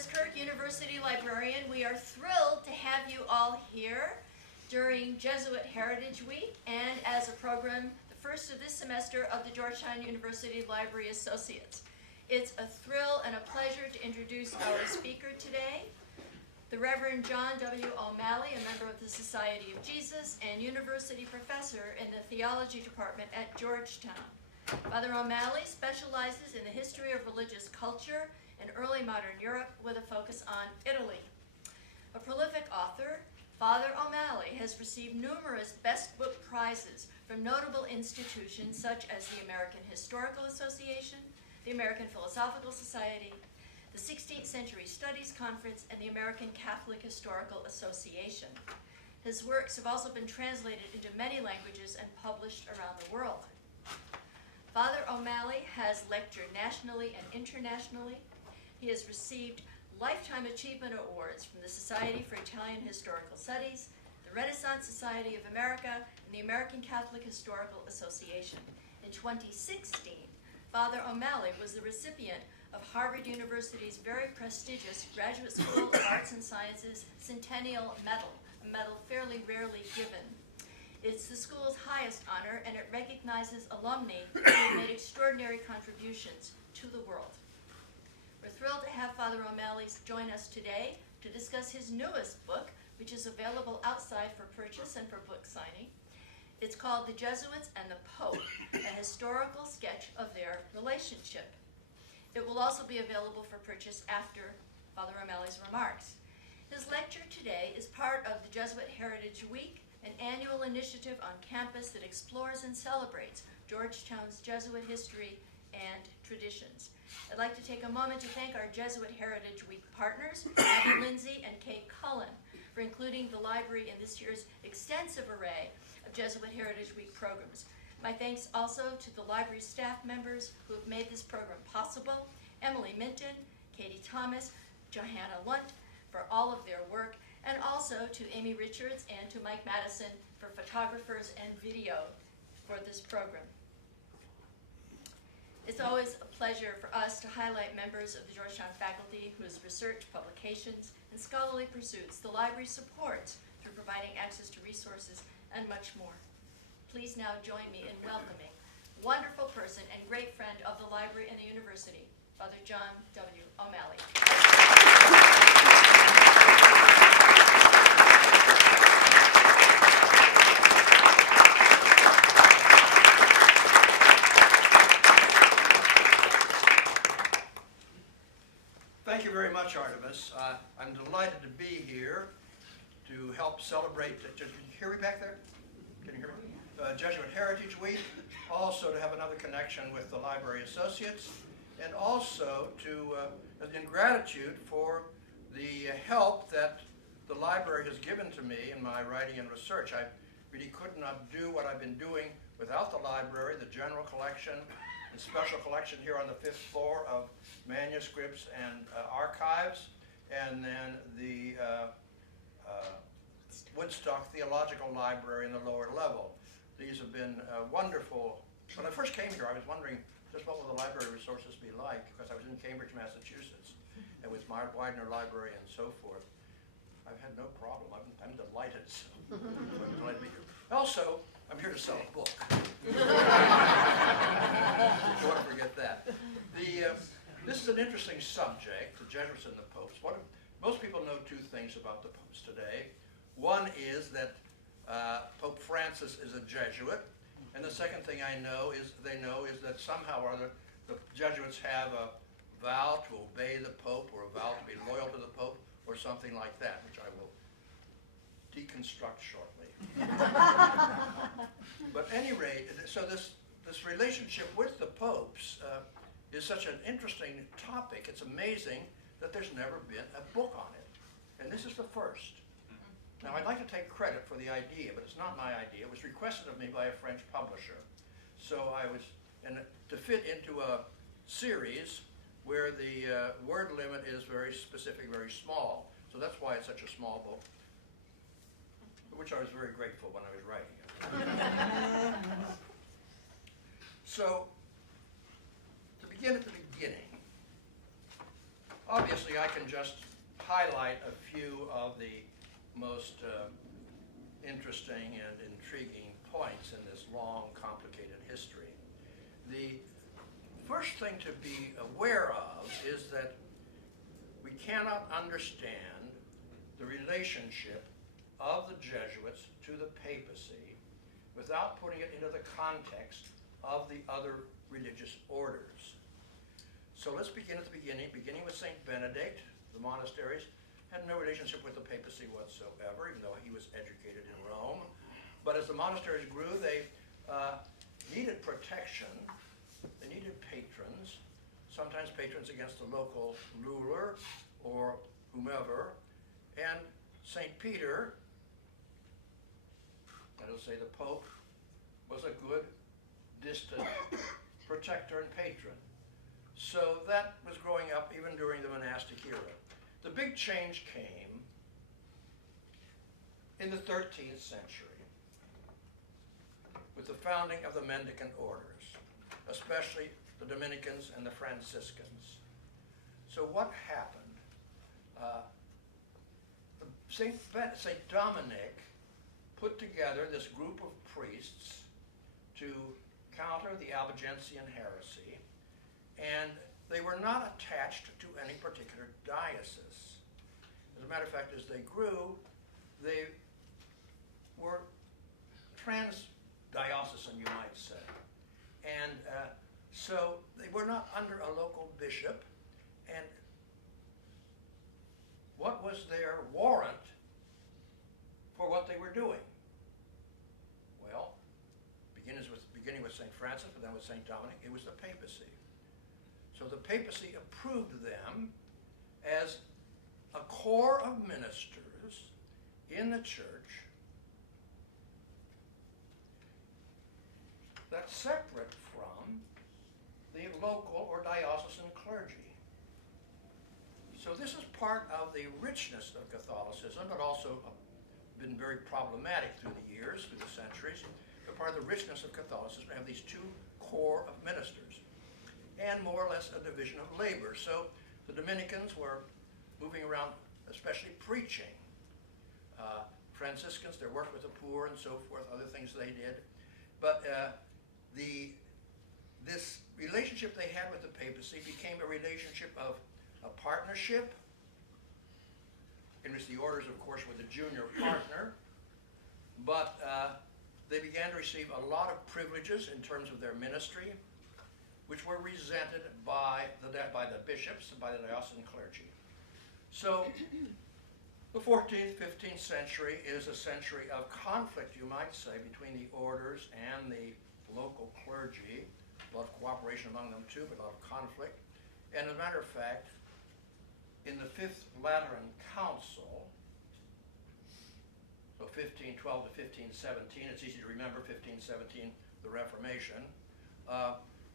Doris Kirk, University Librarian. We are thrilled to have you all here during Jesuit Heritage Week and as a program, the first of this semester of the Georgetown University Library Associates. It's a thrill and a pleasure to introduce our speaker today, the Reverend John W. O'Malley, a member of the Society of Jesus and university professor in the theology department at Georgetown. Father O'Malley specializes in the history of religious culture in early modern Europe with a focus on Italy. A prolific author, Father O'Malley has received numerous Best Book prizes from notable institutions such as the American Historical Association, the American Philosophical Society, the 16th Century Studies Conference, and the American Catholic Historical Association. His works have also been translated into many languages and published around the world. Father O'Malley has lectured nationally and internationally. He has received Lifetime Achievement Awards from the Society for Italian Historical Studies, the Renaissance Society of America, and the American Catholic Historical Association. In 2016, Father O'Malley was the recipient of Harvard University's very prestigious Graduate School of Arts and Sciences Centennial Medal, a medal fairly rarely given. It's the school's highest honor, and it recognizes alumni who have made extraordinary contributions to the world. We're thrilled to have Father O'Malley join us today to discuss his newest book, which is available outside for purchase and for book signing. It's called The Jesuits and the Pope, a historical sketch of their relationship. It will also be available for purchase after Father O'Malley's remarks. His lecture today is part of the Jesuit Heritage Week, an annual initiative on campus that explores and celebrates Georgetown's Jesuit history and traditions. I'd like to take a moment to thank our Jesuit Heritage Week partners, Abby Lindsay and Kate Cullen, for including the library in this year's extensive array of Jesuit Heritage Week programs. My thanks also to the library staff members who have made this program possible, Emily Minton, Katie Thomas, Johanna Lunt, for all of their work, and also to Amy Richards and to Mike Madison for photographers and video for this program. It's always a pleasure for us to highlight members of the Georgetown faculty whose research, publications, and scholarly pursuits the library supports through providing access to resources and much more. Please now join me in welcoming wonderful person and great friend of the library and the university, Father John W. O'Malley. Thank you very much, Artemis. I'm delighted to be here to help celebrate. Can you hear me back there? Can you hear me? Jesuit Heritage Week, also to have another connection with the Library Associates, and also to, in gratitude for the help that the library has given to me in my writing and research. I really could not do what I've been doing without the library, the general collection, and special collection here on the 5th floor of manuscripts and archives, and then the Woodstock Theological Library in the lower level. These have been wonderful. When I first came here, I was wondering just what will the library resources be like, because I was in Cambridge, Massachusetts, and with Widener Library and so forth. I've had no problem. I'm delighted. I'm delighted to be here. Also, I'm here to sell a book. Don't want to forget that. This is an interesting subject, the Jesuits and the popes. Most people know two things about the popes today. One is that Pope Francis is a Jesuit, and the second thing they know is that somehow or other the Jesuits have a vow to obey the Pope or a vow to be loyal to the Pope or something like that, which I will deconstruct shortly. But at any rate, so this relationship with the popes is such an interesting topic. It's amazing that there's never been a book on it, and this is the first. Now, I'd like to take credit for the idea, but it's not my idea. It was requested of me by a French publisher. So and to fit into a series where the word limit is very specific, very small. So that's why it's such a small book, which I was very grateful when I was writing it. So, to begin at the beginning, Obviously, I can just highlight a few of the most interesting and intriguing points in this long, complicated history. The first thing to be aware of is that we cannot understand the relationship of the Jesuits to the papacy without putting it into the context of the other religious orders. So let's begin at the beginning with St. Benedict. The monasteries had no relationship with the papacy whatsoever, even though he was educated in Rome. But as the monasteries grew, they needed protection. They needed patrons, sometimes patrons against the local ruler or whomever. And St. Peter, that is to say the Pope, was a good, distant protector and patron. So that was growing up even during the monastic era. The big change came in the 13th century with the founding of the mendicant orders, especially the Dominicans and the Franciscans. So what happened? St. Dominic put together this group of priests to counter the Albigensian heresy, and they were not attached to any particular diocese. As a matter of fact, as they grew, they were trans-diocesan, you might say. And so they were not under a local bishop, and what was their warrant for what they were doing? Well, beginning with St. Francis, but then with St. Dominic, it was the papacy. So the papacy approved them as a corps of ministers in the church that's separate from the local or diocesan clergy. So this is part of the richness of Catholicism, but also been very problematic through the years, through the centuries. But part of the richness of Catholicism, we have these two corps of ministers, and more or less a division of labor. So the Dominicans were moving around, especially preaching. Franciscans, their work with the poor and so forth, other things they did. But this relationship they had with the papacy became a relationship of a partnership, in which the orders, of course, were the junior partner, but they began to receive a lot of privileges in terms of their ministry, which were resented by the bishops and by the diocesan clergy. So the 14th, 15th century is a century of conflict, you might say, between the orders and the local clergy. A lot of cooperation among them too, but a lot of conflict. And as a matter of fact, in the Fifth Lateran Council, so 1512 to 1517, it's easy to remember 1517, the Reformation,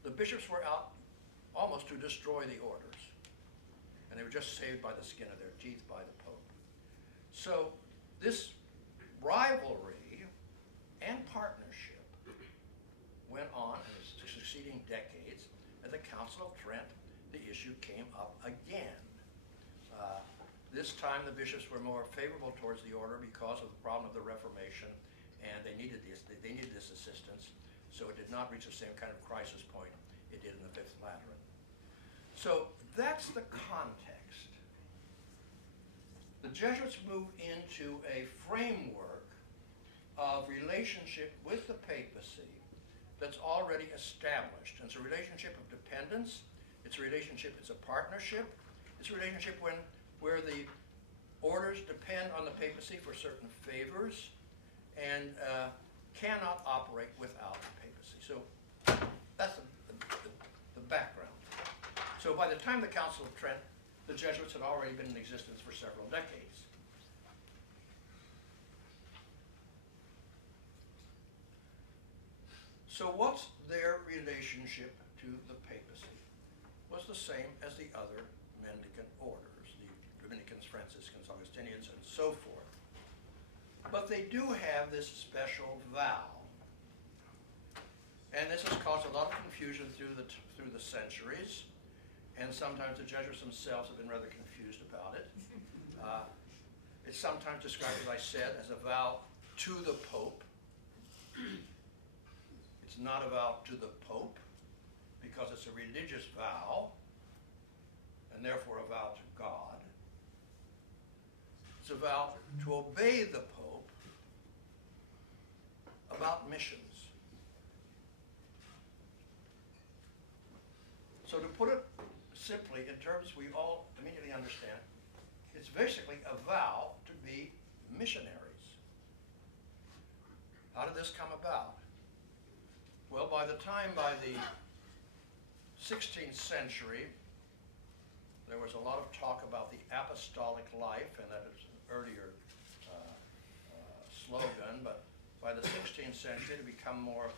the bishops were out almost to destroy the orders. And they were just saved by the skin of their teeth by the Pope. So this rivalry and partnership went on in the succeeding decades. At the Council of Trent, the issue came up again. This time the bishops were more favorable towards the order because of the problem of the Reformation, and they needed this assistance, so it did not reach the same kind of crisis point it did in the Fifth Lateran. So that's the context. The Jesuits moved into a framework of relationship with the papacy that's already established. And it's a relationship of dependence, it's a partnership, it's a relationship where the orders depend on the papacy for certain favors and cannot operate without the papacy. So that's the background. So by the time the Council of Trent, the Jesuits had already been in existence for several decades. So what's their relationship to the papacy? Was the same as the other mendicant orders, the Dominicans, Franciscans, Augustinians, and so forth. But they do have this special vow. And this has caused a lot of confusion through the centuries. and sometimes the Jesuits themselves have been rather confused about it. It's sometimes described, as I said, as a vow to the Pope. It's not a vow to the Pope, because it's a religious vow, and therefore a vow to God. It's a vow to obey the Pope about missions. So to put it simply, in terms we all immediately understand, it's basically a vow to be missionaries. How did this come about? Well, by the 16th century, there was a lot of talk about the apostolic life, and that is an earlier slogan, but by the 16th century, it became more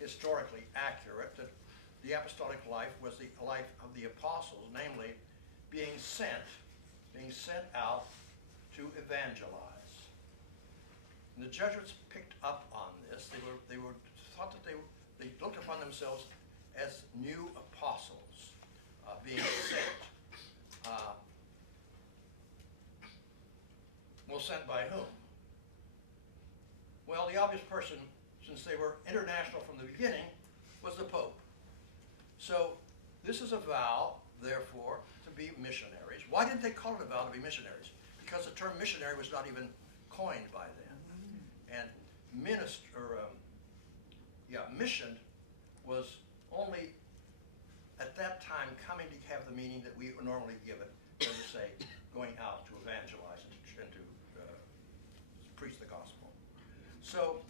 historically accurate that the apostolic life was the life of the apostles, namely being sent out to evangelize. And the Jesuits picked up on this. They thought that they looked upon themselves as new apostles being sent. Well, sent by whom? Well, the obvious person, since they were international from the beginning, was the Pope. So this is a vow, therefore, to be missionaries. Why didn't they call it a vow to be missionaries? Because the term missionary was not even coined by then. And mission was only at that time coming to have the meaning that we normally give it, when we say going out to evangelize and to preach the gospel. So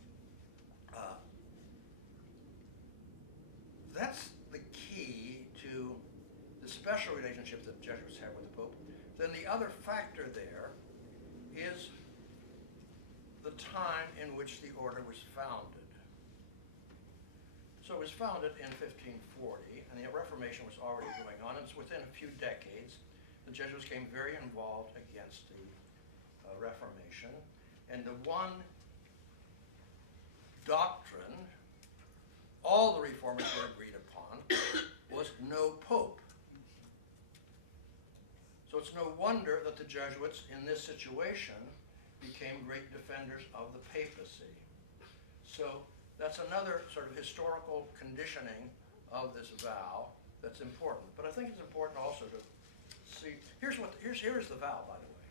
that's the key to the special relationship that Jesuits have with the Pope. Then the other factor there is the time in which the order was founded. So it was founded in 1540, and the Reformation was already going on. And within a few decades, the Jesuits became very involved against the Reformation. And the one doctrine all the reformers were agreed upon was no pope. So it's no wonder that the Jesuits in this situation became great defenders of the papacy. So that's another sort of historical conditioning of this vow that's important. But I think it's important also to see, here's the vow, by the way.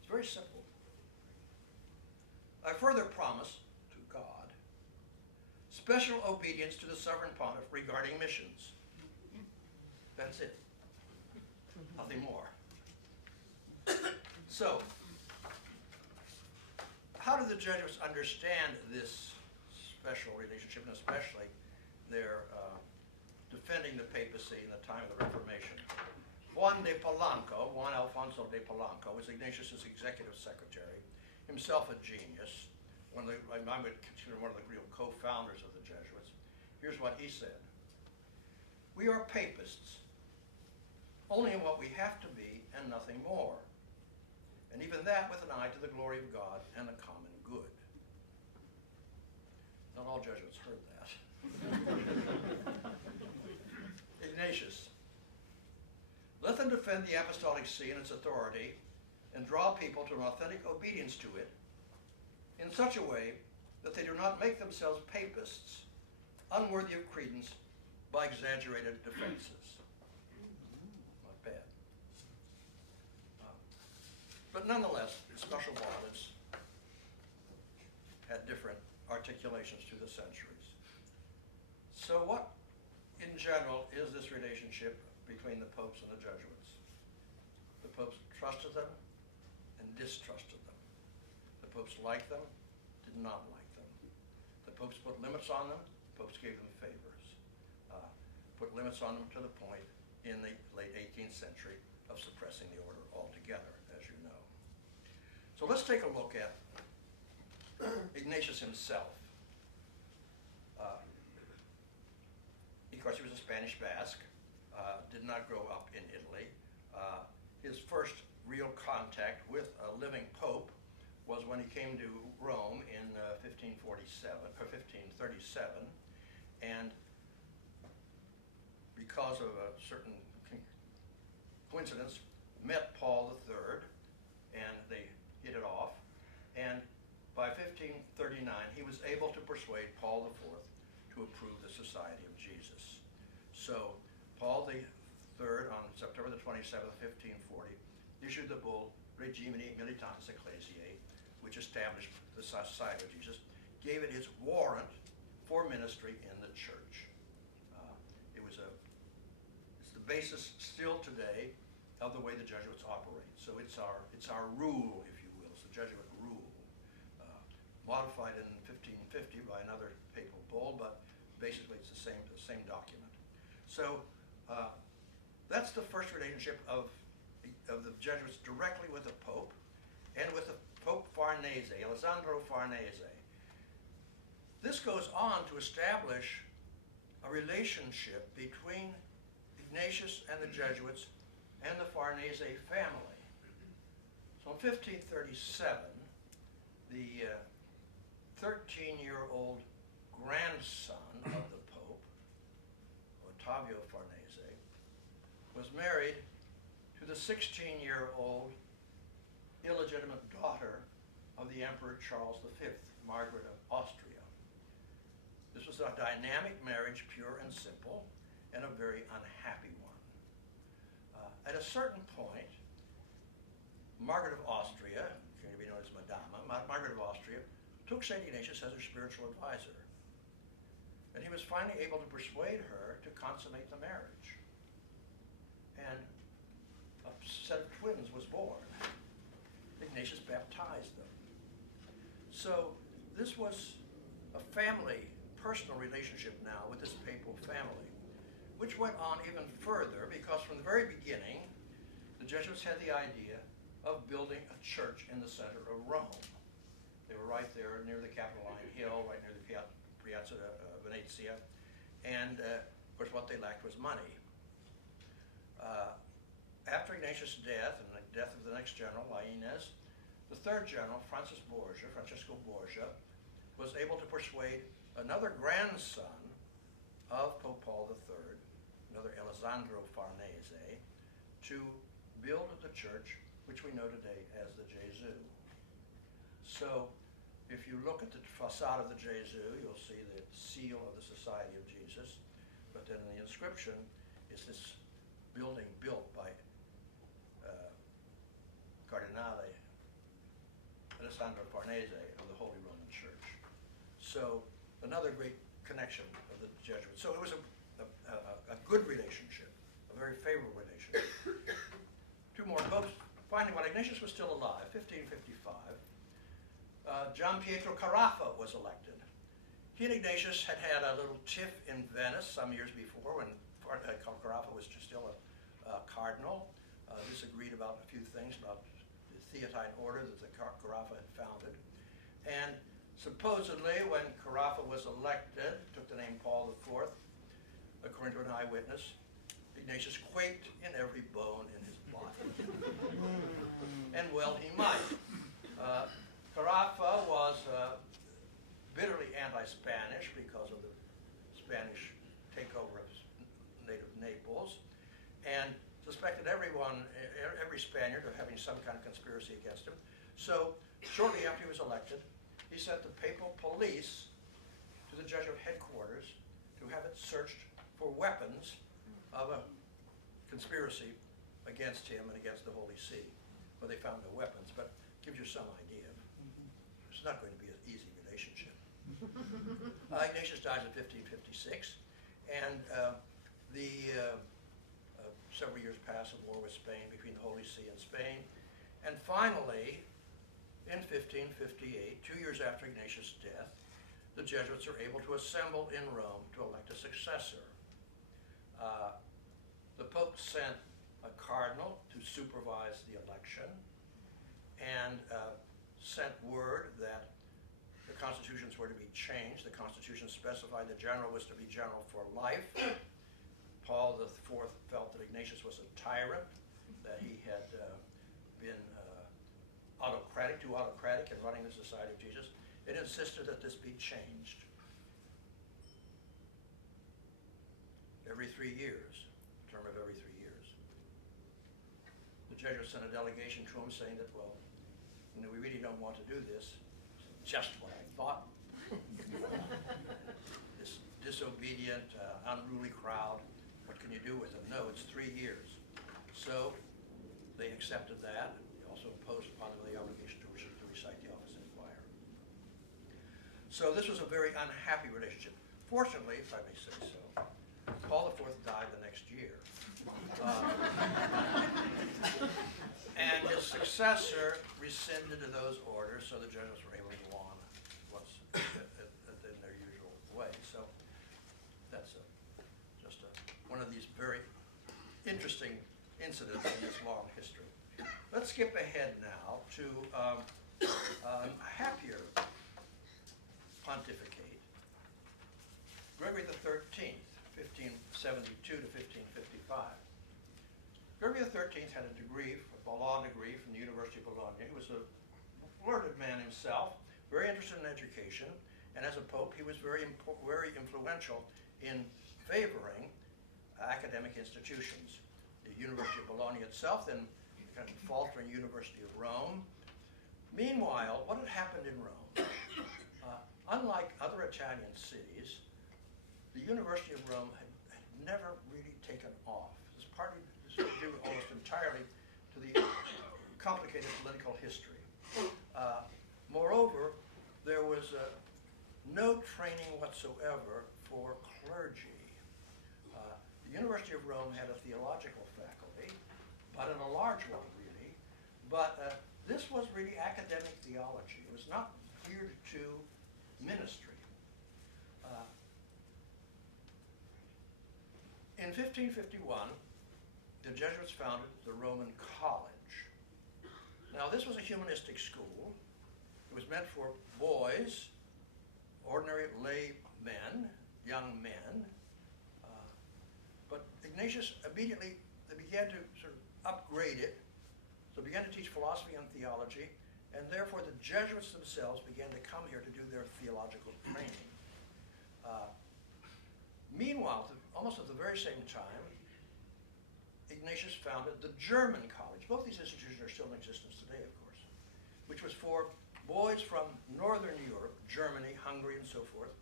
It's very simple. I further promise to God special obedience to the sovereign pontiff regarding missions. That's it. Nothing more. So, how do the Jesuits understand this special relationship, and especially their defending the papacy in the time of the Reformation? Juan Alfonso de Polanco, was Ignatius' executive secretary, himself a genius, I would consider one of the real co-founders of the Jesuits. Here's what he said: "We are papists, only in what we have to be and nothing more, and even that with an eye to the glory of God and the common good." Not all Jesuits heard that. Ignatius: "Let them defend the Apostolic See and its authority and draw people to an authentic obedience to it in such a way that they do not make themselves papists, unworthy of credence by exaggerated defenses." Not bad. But nonetheless, special bonds had different articulations through the centuries. So what, in general, is this relationship between the popes and the Jesuits? The popes trusted them and distrusted them. The popes liked them, did not like them. The popes put limits on them, the popes gave them favors. Put limits on them to the point in the late 18th century of suppressing the order altogether, as you know. So let's take a look at Ignatius himself. Of course, he was a Spanish Basque, did not grow up in Italy. His first real contact with a living pope was when he came to Rome in 1537, and because of a certain coincidence, met Paul III, and they hit it off. And by 1539, he was able to persuade Paul IV to approve the Society of Jesus. So Paul III, on September the 27th, 1540, issued the bull Regimini Militatis Ecclesiae, which established the Society of Jesus, gave it its warrant for ministry in the church. It's the basis still today of the way the Jesuits operate. So it's our rule, if you will. It's the Jesuit rule, modified in 1550 by another papal bull, but basically it's the same document. So that's the first relationship of the Jesuits directly with the Pope, and with the Pope Farnese, Alessandro Farnese. This goes on to establish a relationship between Ignatius and the Jesuits and the Farnese family. So in 1537, the 13-year-old grandson of the Pope, Ottavio Farnese, was married to the 16-year-old illegitimate daughter of the Emperor Charles V, Margaret of Austria. This was a dynamic marriage, pure and simple, and a very unhappy one. At a certain point, Margaret of Austria, going to be known as Madama, Margaret of Austria, took St. Ignatius as her spiritual advisor. And he was finally able to persuade her to consummate the marriage. And a set of twins was born. Ignatius baptized them. So this was a family, personal relationship now with this papal family, which went on even further because from the very beginning, the Jesuits had the idea of building a church in the center of Rome. They were right there near the Capitoline Hill, right near the Piazza Venezia, and of course what they lacked was money. After Ignatius' death and the death of the next general, Lainez, the third general, Francesco Borgia, was able to persuade another grandson of Pope Paul III, another Alessandro Farnese, to build the church which we know today as the Gesù. So if you look at the facade of the Gesù, you'll see the seal of the Society of Jesus, but then the inscription is this building built by Cardinale Alessandro Farnese of the Holy Roman Church. So another great connection of the Jesuits. So it was a good relationship, a very favorable relationship. Two more popes. Finally, when Ignatius was still alive, 1555, Gian Pietro Carafa was elected. He and Ignatius had had a little tiff in Venice some years before when Carafa was still a cardinal. Disagreed about a few things about the Theatine order that the Carafa had founded. And supposedly, when Carafa was elected, took the name Paul IV, according to an eyewitness, Ignatius quaked in every bone in his body. And well he might. Carafa was bitterly anti-Spanish because of the Spanish takeover of native Naples, and suspected every Spaniard of having some kind of conspiracy against him. So shortly after he was elected, he sent the papal police to the Jesuit headquarters to have it searched for weapons of a conspiracy against him and against the Holy See. Well, they found no weapons, but gives you some idea. It's not going to be an easy relationship. Ignatius dies in 1556, and several years pass of war with Spain, between the Holy See and Spain. And finally, in 1558, 2 years after Ignatius' death, the Jesuits are able to assemble in Rome to elect a successor. The Pope sent a cardinal to supervise the election and sent word that the constitutions were to be changed. The constitution specified the general was to be general for life. Paul IV felt that Ignatius was a tyrant, that he had been too autocratic in running the Society of Jesus, and insisted that this be changed. Every 3 years, Jesuits sent a delegation to him saying that, well, we really don't want to do this. Just what I thought. This disobedient, unruly crowd, what can you do with them? No, it's 3 years. So they accepted that. They also imposed upon them the obligation to recite the office in choir. So this was a very unhappy relationship. Fortunately, if I may say so, Paul IV died the next year. And his successor rescinded those orders, so the Jesuits were able to go on in their usual way. So that's one of these very interesting incidents in this long history. Let's skip ahead now to a happier pontificate. Gregory XIII, 1572 to 1555. Gregory XIII had a degree, a law degree from the University of Bologna. He was a learned man himself, very interested in education, and as a pope he was very influential in favoring academic institutions. The University of Bologna itself, then the kind of faltering University of Rome. Meanwhile, what had happened in Rome? Unlike other Italian cities, the University of Rome had never really taken off. This partly due almost entirely to the complicated political history. Moreover, there was no training whatsoever for clergy. The University of Rome had a theological faculty, but in a large one, really. But this was really academic theology. It was not geared to ministry. In 1551, the Jesuits founded the Roman College. Now, this was a humanistic school. It was meant for boys, ordinary lay men, young men. But Ignatius immediately, they began to sort of upgrade it. So began to teach philosophy and theology, and therefore the Jesuits themselves began to come here to do their theological training. Meanwhile, almost at the very same time, Ignatius founded the German College. Both these institutions are still in existence today, of course, which was for boys from Northern Europe, Germany, Hungary, and so forth,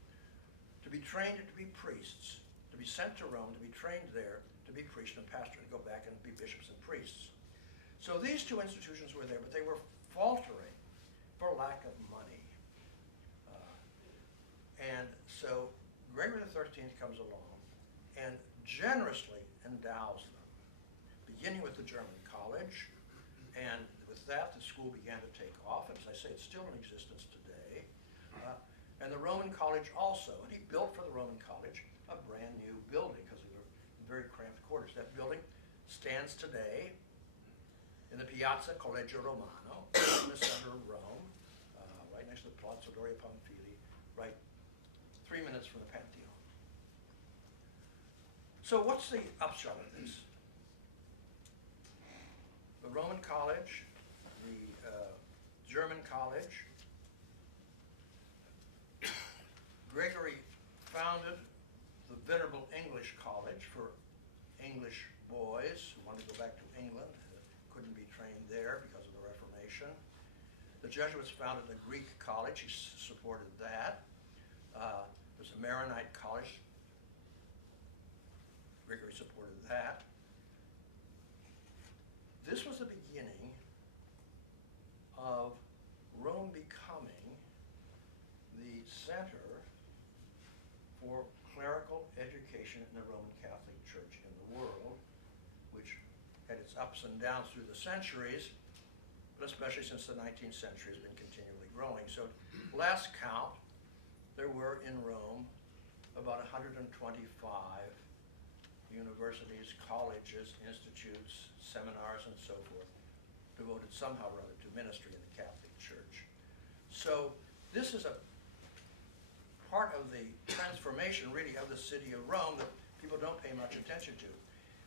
to be trained to be priests, to be sent to Rome, to be trained there, to be priests and pastor, and go back and be bishops and priests. So these two institutions were there, but they were faltering for lack of money. And so Gregory XIII comes along and generously endows them, beginning with the German College, and with that the school began to take off. And as I say, it's still in existence today. And the Roman College also, and he built for the Roman College a brand new building because they were very cramped quarters. That building stands today in the Piazza Collegio Romano, in the center of Rome, right next to the Palazzo Doria Pamphili, right 3 minutes from the Pantheon. So what's the upshot of this? The Roman College, the German College, Gregory founded the Venerable English College for English boys who wanted to go back to England, couldn't be trained there because of the Reformation. The Jesuits founded the Greek College, he supported that. There's a Maronite College, Gregory supported that. This was the beginning of Rome becoming the center for clerical education in the Roman Catholic Church in the world, which had its ups and downs through the centuries, but especially since the 19th century has been continually growing. So last count, there were in Rome about 125 universities, colleges, institutes, seminars, and so forth, devoted somehow or other to ministry in the Catholic Church. So this is a part of the transformation, really, of the city of Rome that people don't pay much attention to.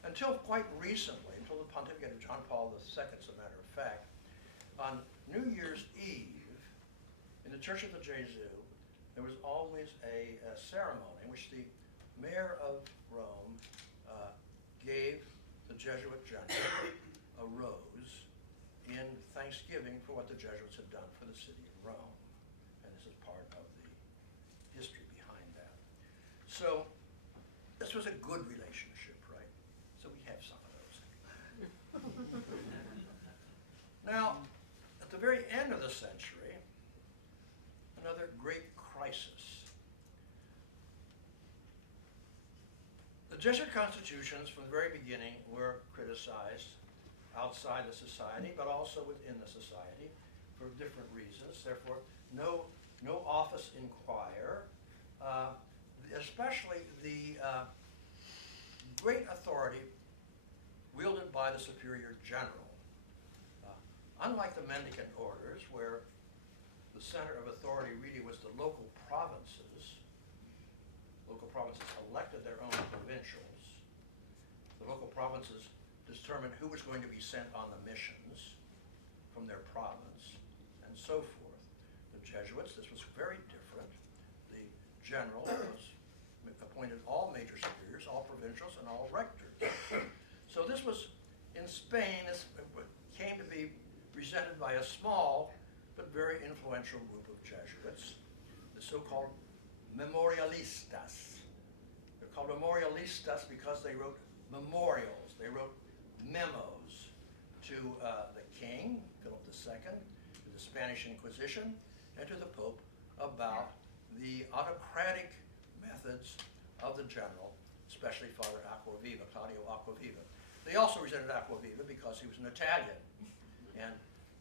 Until quite recently, until the pontificate of John Paul II, as a matter of fact, on New Year's Eve, in the Church of the Gesù, there was always a ceremony in which the mayor of Rome gave the Jesuit general a rose in thanksgiving for what the Jesuits had done for the city of Rome. And this is part of the history behind that. So this was a good relationship, right? So we have some of those. Now, at the very end of the century, another great crisis. The Jesuit constitutions from the very beginning were criticized outside the society, but also within the society for different reasons. Therefore, no office inquire, especially the great authority wielded by the superior general. Unlike the mendicant orders, where the center of authority really was the local provinces elected their own provincials. The local provinces determined who was going to be sent on the missions from their province, and so forth. The Jesuits, this was very different. The general appointed all major superiors, all provincials, and all rectors. So this was, in Spain, this came to be presented by a small but very influential group of Jesuits, the so-called memorialistas. They're called memorialistas because they wrote memorials, they wrote memos to the king, Philip II, to the Spanish Inquisition, and to the Pope about the autocratic methods of the general, especially Father Acquaviva, Claudio Acquaviva. They also resented Acquaviva because he was an Italian, and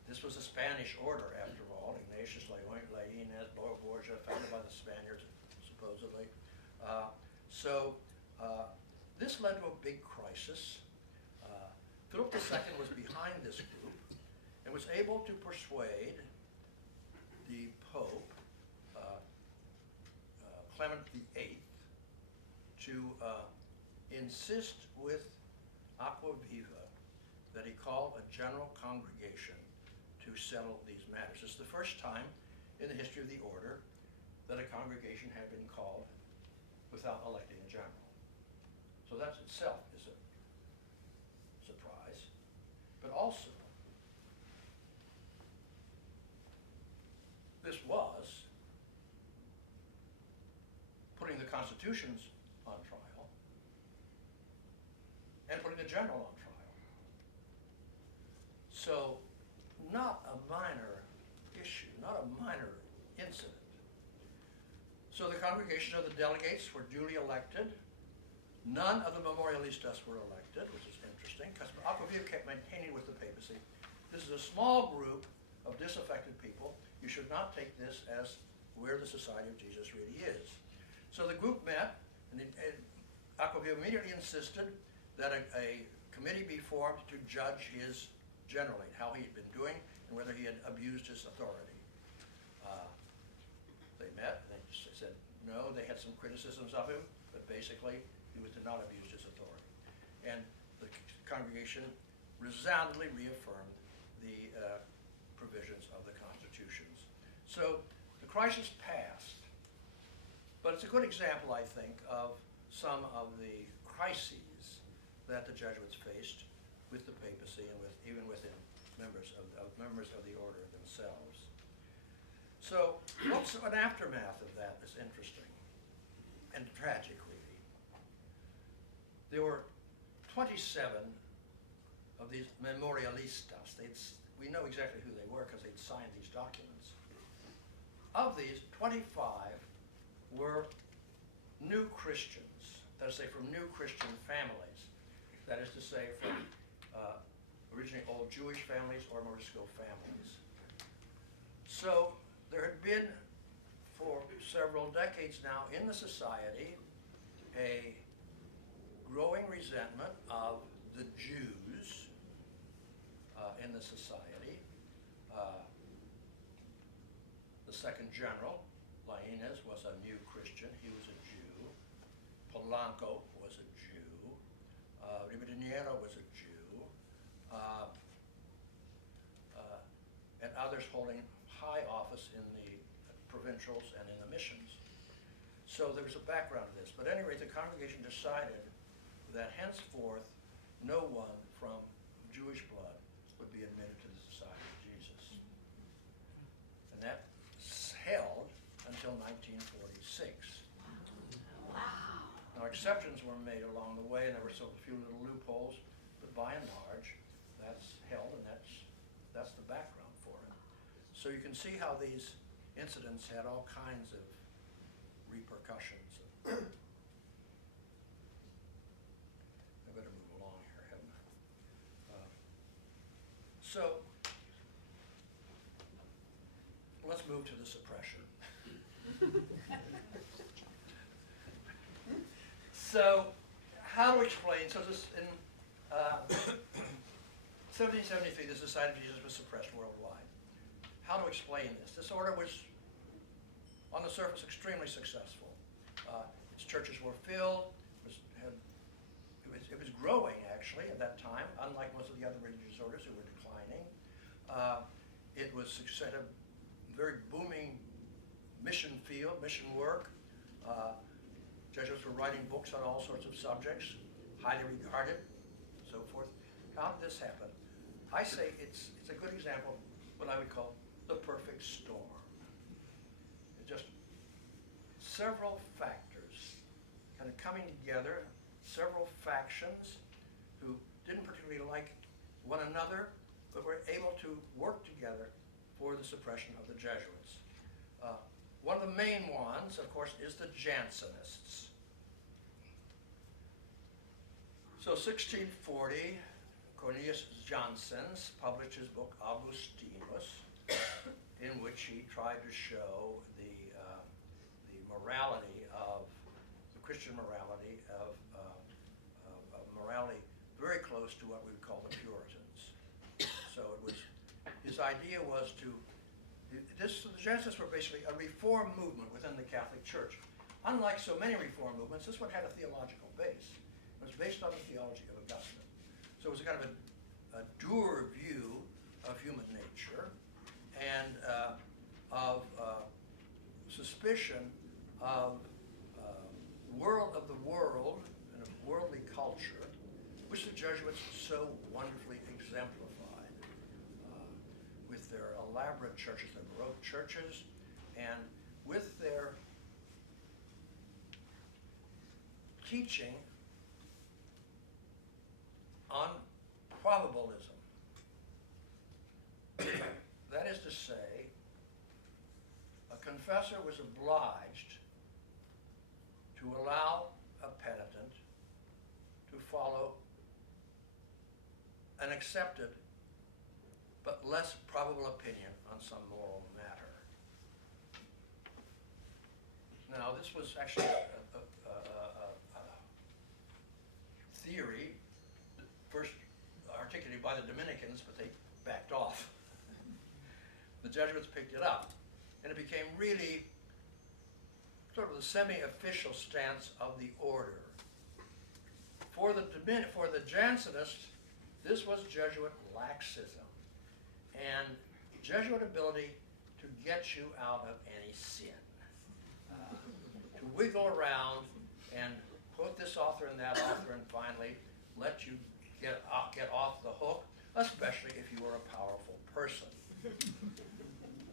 this was a Spanish order, after all. Ignatius Lainez Borgia, founded by the Spaniards, supposedly. This led to a big crisis. Philip II was behind this group and was able to persuade the Pope, Clement VIII, to insist with Acquaviva that he call a general congregation to settle these matters. This is the first time in the history of the order that a congregation had been called without electing a general. So that itself is a surprise. But also, this was putting the constitutions on trial and putting the general on trial. So, not a minor issue, not a minor incident. So the congregation of the delegates were duly elected. None of the memorialistas were elected, which is interesting, because Acquaviva kept maintaining with the papacy, this is a small group of disaffected people. You should not take this as where the Society of Jesus really is. So the group met, and Acquaviva immediately insisted that a committee be formed to judge his generally, how he had been doing, and whether he had abused his authority. They met, and they said no, they had some criticisms of him, but basically he did not abuse his authority. And the congregation resoundingly reaffirmed the provisions of the constitutions. So the crisis passed, but it's a good example, I think, of some of the crises that the Jesuits faced with the papacy and even within members of the order themselves. So what's an aftermath of that is interesting and tragic, really. There were 27 of these memorialistas. We know exactly who they were because they'd signed these documents. Of these, 25 were new Christians, that is to say, from new Christian families. That is to say, from originally old Jewish families or Morisco families. So there had been, for several decades now in the society, a growing resentment of the Jews in the society. The second general, Lainez, was a new Christian. He was a Jew. Polanco was a Jew. Rivadeneira was a Jew. And others holding high office in the provincials and in the missions. So there was a background to this. But at any rate, the congregation decided that henceforth no one from Jewish blood would be admitted to the society. until 1946. Wow. Now, exceptions were made along the way, and there were so few little loopholes, but by and large, that's held, and that's the background for it. So you can see how these incidents had all kinds of repercussions. I better move along here, haven't I? So let's move to the suppression. So, how to explain? So this in 1773, the Society of Jesus was suppressed worldwide. How to explain this? This order was, on the surface, extremely successful. Its churches were filled. It was growing actually at that time, unlike most of the other religious orders who were declining. It was had a very booming mission field, mission work. Jesuits were writing books on all sorts of subjects, highly regarded, so forth. How did this happen? I say it's a good example of what I would call the perfect storm. It's just several factors kind of coming together, several factions who didn't particularly like one another, but were able to work together for the suppression of the Jesuits. One of the main ones, of course, is the Jansenists. So 1640, Cornelius Janssens published his book Augustinus, in which he tried to show the morality of, the Christian morality of morality very close to what we would call the Puritans. So it was, his idea was to, the Jansenists were basically a reform movement within the Catholic Church. Unlike so many reform movements, this one had a theological base. It was based on the theology of Augustine. So it was kind of a dour view of human nature and of suspicion of the world and of worldly culture, which the Jesuits so wonderfully exemplified with their elaborate churches, their Baroque churches, and with their teaching on probabilism. That is to say, a confessor was obliged to allow a penitent to follow an accepted but less probable opinion on some moral matter. Now, this was actually a theory first articulated by the Dominicans, but they backed off. The Jesuits picked it up, and it became really sort of the semi-official stance of the order. For the Jansenists, this was Jesuit laxism and Jesuit ability to get you out of any sin, to wiggle around and quote this author and that author, and finally let you get off the hook, especially if you are a powerful person.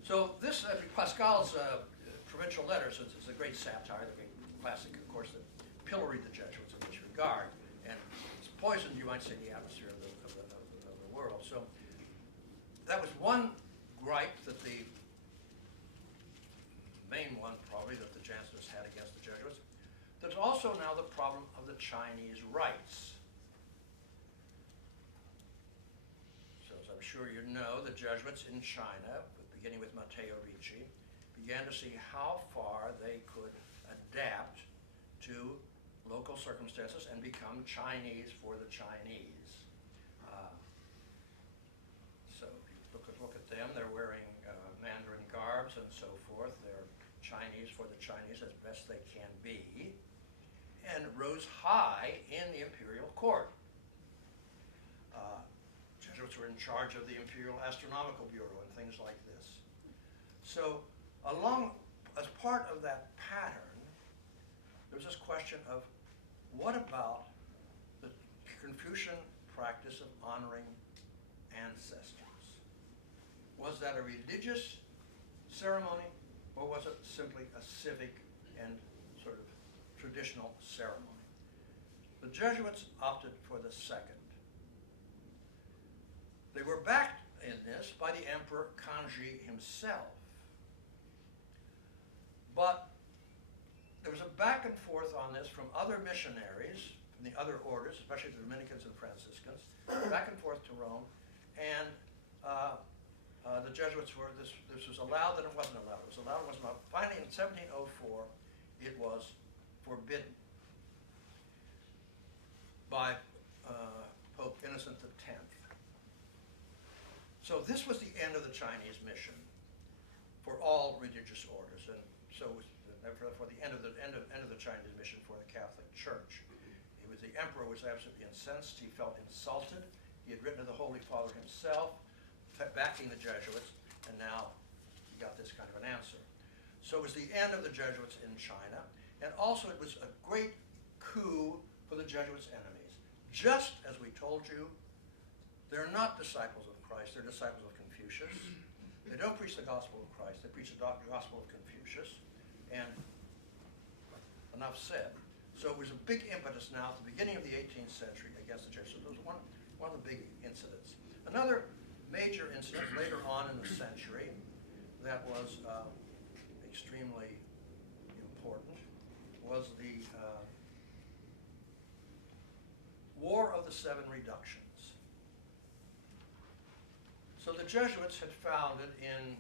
So this, Pascal's Provincial Letters is a great satire, the great classic, of course, that pilloried the Jesuits in this regard, and it's poisoned, you might say, the atmosphere of the world. So that was one gripe that the main one, probably, that the Jansenists had against the Jesuits. There's also now the problem of the Chinese rites. So as I'm sure you know, the Jesuits in China, beginning with Matteo Ricci, began to see how far they could adapt to local circumstances and become Chinese for the Chinese. So look at them. They're wearing Mandarin garbs and so forth. They're Chinese for the Chinese as best they can be, and rose high in the imperial court. Jesuits were in charge of the Imperial Astronomical Bureau and things like this. So as part of that pattern, there was this question of what about the Confucian practice of honoring ancestors? Was that a religious ceremony or was it simply a civic and sort of traditional ceremony? The Jesuits opted for the second. They were backed in this by the Emperor Kanji himself. But there was a back and forth on this from other missionaries, from the other orders, especially the Dominicans and Franciscans, back and forth to Rome, and the Jesuits were, this was allowed, then it wasn't allowed. It was allowed, it wasn't allowed. Finally, in 1704, it was forbidden by Pope Innocent X. So this was the end of the Chinese mission for all religious orders, and so was for the end of the Chinese mission for the Catholic Church. The emperor was absolutely incensed. He felt insulted. He had written to the Holy Father himself, backing the Jesuits, and now he got this kind of an answer. So it was the end of the Jesuits in China, and also it was a great coup for the Jesuits' enemies. Just as we told you, they're not disciples of Christ, they're disciples of Confucius. They don't preach the gospel of Christ, they preach the gospel of Confucius, and enough said. So it was a big impetus now at the beginning of the 18th century against the Jesuits. It was one of the big incidents. Another major incident later on in the century that was extremely important was the War of the Seven Reductions. So the Jesuits had founded in,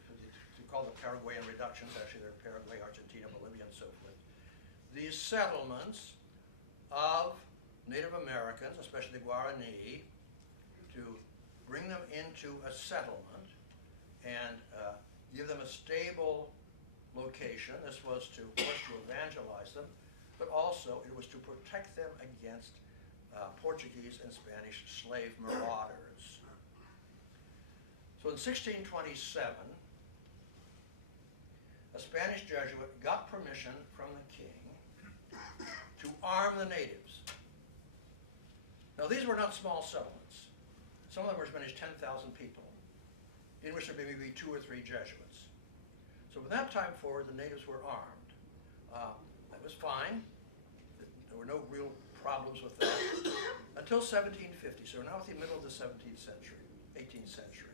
we call them Paraguayan reductions, actually they're Paraguay, Argentina, Bolivia, and so forth, these settlements of Native Americans, especially the Guarani, to bring them into a settlement and give them a stable location. This was to, of course, to evangelize them, but also it was to protect them against Portuguese and Spanish slave marauders. So in 1627, a Spanish Jesuit got permission from the king to arm the natives. Now these were not small settlements. Some of them were as many as 10,000 people, in which there may be 2 or 3 Jesuits. So from that time forward, the natives were armed. That was fine. There were no real problems with that until 1750. So we're now at the middle of the 17th century, 18th century.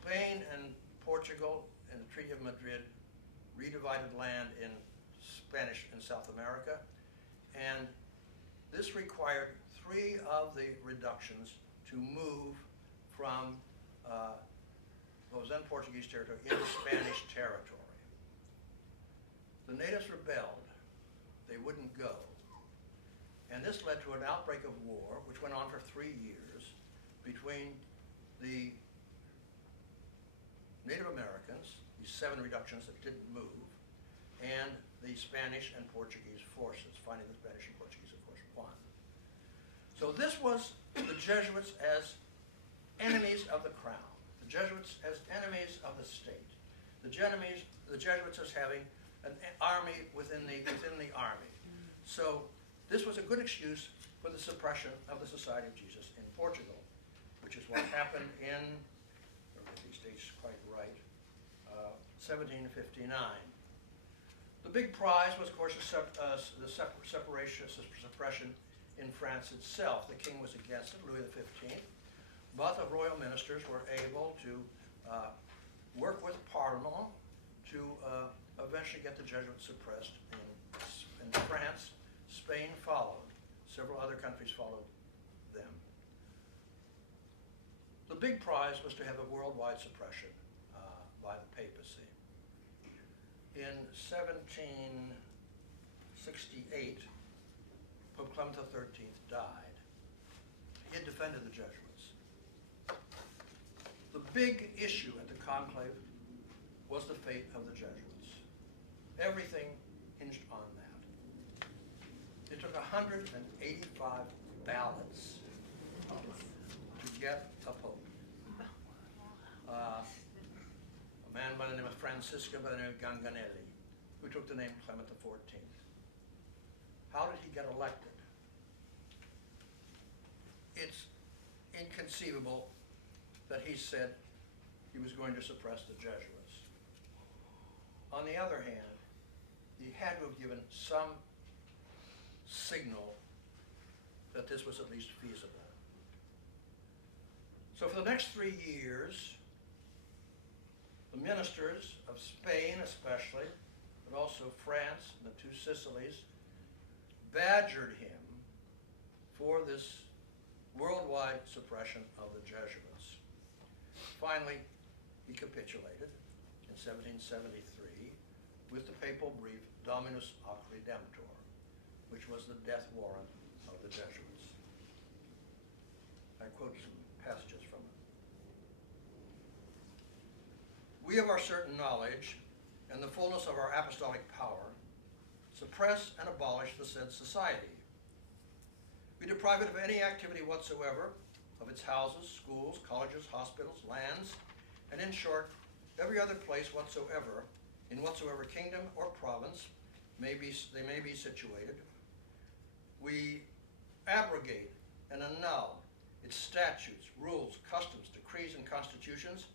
Spain and Portugal in the Treaty of Madrid redivided land in Spanish and South America, and this required 3 of the reductions to move from what was then Portuguese territory into Spanish territory. The natives rebelled. They wouldn't go. And this led to an outbreak of war, which went on for 3 years, between the Native Americans, these 7 reductions that didn't move, and the Spanish and Portuguese forces. Finally, the Spanish and Portuguese, of course, won. So this was the Jesuits as enemies of the crown, the Jesuits as enemies of the state, the Jesuits as having an army within the army. So this was a good excuse for the suppression of the Society of Jesus in Portugal, which is what happened in, I don't get these dates quite right, 1759. The big prize was, of course, the suppression in France itself. The king was against it, Louis XV, but the royal ministers were able to work with Parliament to eventually get the Jesuits suppressed in France. Spain followed. Several other countries followed them. The big prize was to have a worldwide suppression by the papacy. In 1768, Pope Clement XIII died. He had defended the Jesuits. The big issue at the conclave was the fate of the Jesuits. Everything hinged on that. It took 185 ballots to get a pope. A man by the name of Francisco, by the name of Ganganelli, who took the name Clement XIV. How did he get elected? It's inconceivable that he said he was going to suppress the Jesuits. On the other hand, he had to have given some signal that this was at least feasible. So for the next 3 years, the ministers of Spain especially, but also France and the two Sicilies, badgered him for this worldwide suppression of the Jesuits. Finally, he capitulated in 1773 with the papal brief Dominus Ac Redemptor, which was the death warrant of the Jesuits. I quote some passages from it. We of our certain knowledge and the fullness of our apostolic power suppress and abolish the said society. We deprive it of any activity whatsoever, of its houses, schools, colleges, hospitals, lands, and in short, every other place whatsoever, in whatsoever kingdom or province they may be situated. We abrogate and annul its statutes, rules, customs, decrees, and constitutions,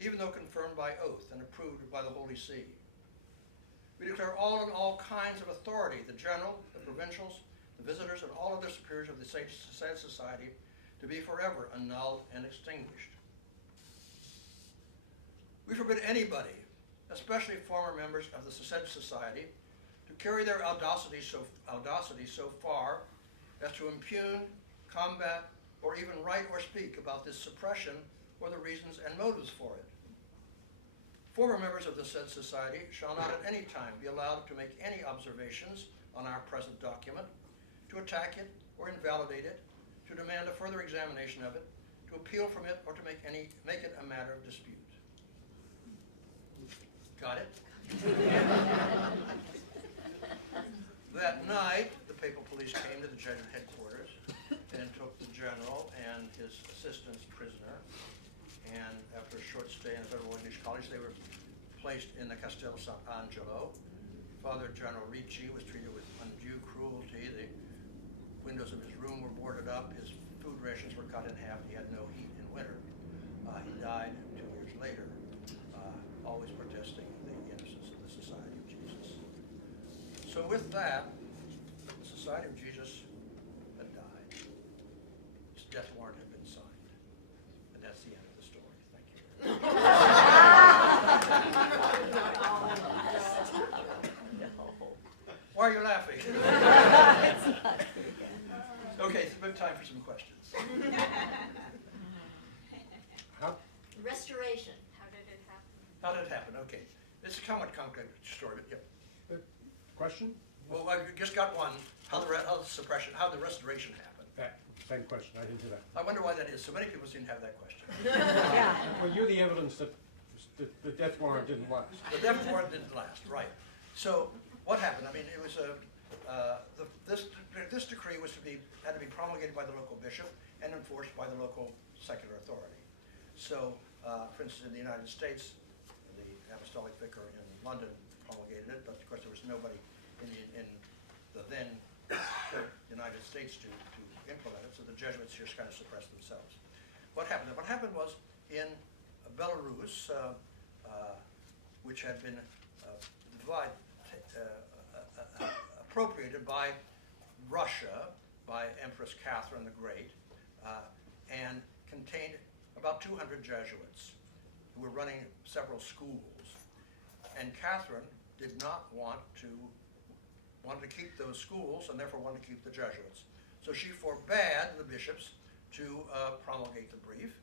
even though confirmed by oath and approved by the Holy See. We declare all and all kinds of authority, the general, the provincials, the visitors, and all other superiors of the said society, to be forever annulled and extinguished. We forbid anybody, especially former members of the said society, to carry their audacity so far as to impugn, combat, or even write or speak about this suppression or the reasons and motives for it. Former members of the said society shall not at any time be allowed to make any observations on our present document, to attack it or invalidate it, to demand a further examination of it, to appeal from it, or to make it a matter of dispute. Got it? That night, the papal police came to the Jesuit headquarters and took the general and his assistants prisoner. And after a short stay in the Federal English College, they were placed in the Castel Sant'Angelo. Father General Ricci was treated with undue cruelty. The windows of his room were boarded up. His food rations were cut in half. He had no heat in winter. He died 2 years later, always protesting the innocence of the Society of Jesus. So with that, the Society of Jesus had died. His death warrant had been signed. And that's the end of the story. Thank you. Why are you laughing? Okay, it's about time for some questions. Restoration. How did it happen? How did it happen? Okay. It's a somewhat complicated story, but yeah. Question? Well, I just got one. How the restoration happened. Same question, I didn't do that. I wonder why that is. So many people seem to have that question. Well, you're the evidence that the death warrant didn't last. The death warrant didn't last, right. So what happened? I mean, it was this decree had to be promulgated by the local bishop and enforced by the local secular authority. So, for instance, in the United States, the apostolic vicar in London promulgated it, but of course there was nobody in the then United States to implement it, so the Jesuits just kind of suppressed themselves. What happened? What happened was in Belarus, which had been appropriated by Russia, by Empress Catherine the Great, and contained about 200 Jesuits who were running several schools. And Catherine did not wanted to keep those schools and therefore wanted to keep the Jesuits. So she forbade the bishops to promulgate the brief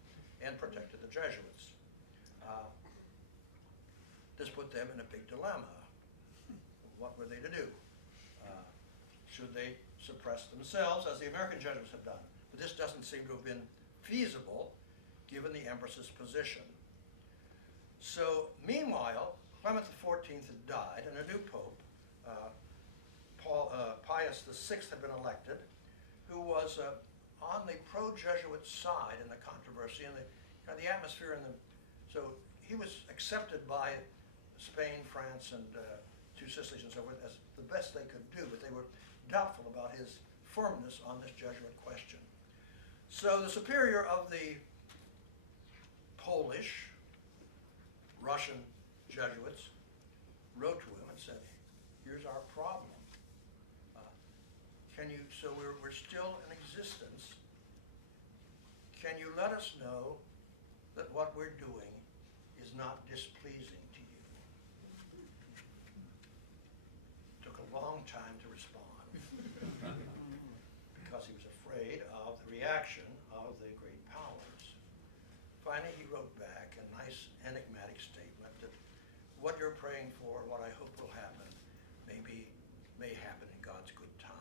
and protected the Jesuits. This put them in a big dilemma. What were they to do? Should they suppress themselves as the American Jesuits have done? But this doesn't seem to have been feasible given the Empress's position. So meanwhile, Clement XIV had died and a new pope, Pius VI, had been elected, who was on the pro-Jesuit side in the controversy and the atmosphere so he was accepted by Spain, France, and two Sicilies and so forth as the best they could do, but they were doubtful about his firmness on this Jesuit question. So the superior of the Polish, Russian Jesuits wrote to him and said, here's our problem. So we're still in existence. Can you let us know that what we're doing is not displeasing to you? Took a long time to respond because he was afraid of the reaction of the great powers. Finally, he wrote back a nice enigmatic statement that what you're praying for, what I hope will happen, may happen in God's good time.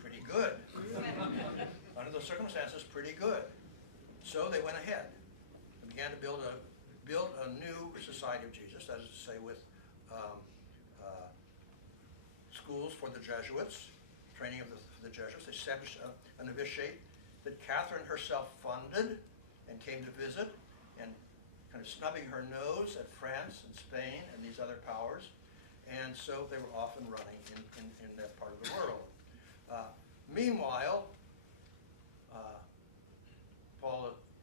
Pretty good. Under those circumstances, pretty good. So they went ahead and began to build a new Society of Jesus, that is to say, with schools for the Jesuits, training of the Jesuits. They established a novitiate that Catherine herself funded and came to visit, and kind of snubbing her nose at France and Spain and these other powers. And so they were off and running in that part of the world. Meanwhile,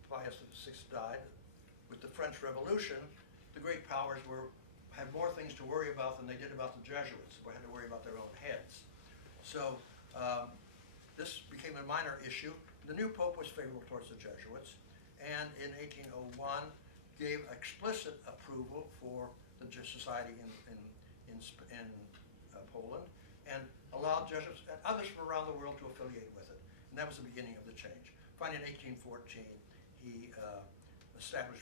Pius VI died. With the French Revolution, the great powers had more things to worry about than they did about the Jesuits, who had to worry about their own heads. So this became a minor issue. The new Pope was favorable towards the Jesuits, and in 1801 gave explicit approval for the Society in Poland, and allowed Jesuits and others from around the world to affiliate with it. And that was the beginning of the change. Finally, in 1814, he